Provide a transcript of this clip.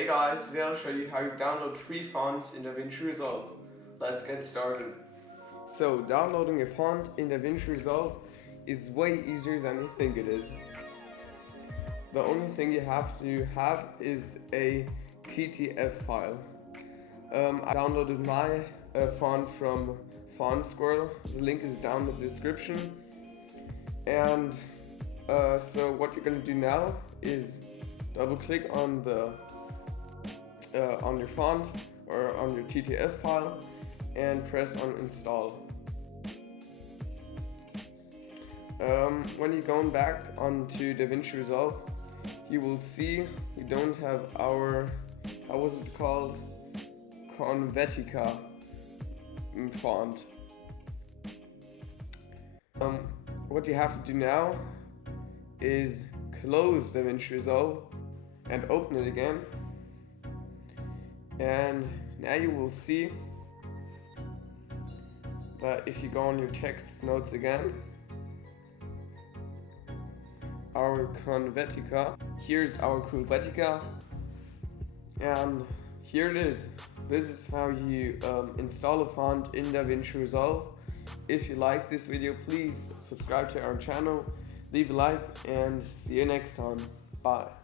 Hey guys, today I'll show you how you download free fonts in DaVinciResolve. Let's get started. So downloading a font in DaVinciResolve is way easier than you think it is. The only thing you have to have is a TTF file. I downloaded my font from Font Squirrel. The link is down in the description. And so what you're going to do now is double click on the on your font or on your TTF file and press on install. When you're going back onto DaVinciResolve, you will see we don't have our, how was it called? Convetica font. What you have to do now is close DaVinciResolve and open it again. And now you will see that if you go on your text notes again, our Convetica, here's our Convetica, and here it is. This is how you install a font in DaVinciResolve. If you like this video, please subscribe to our channel, leave a like, and see you next time. Bye.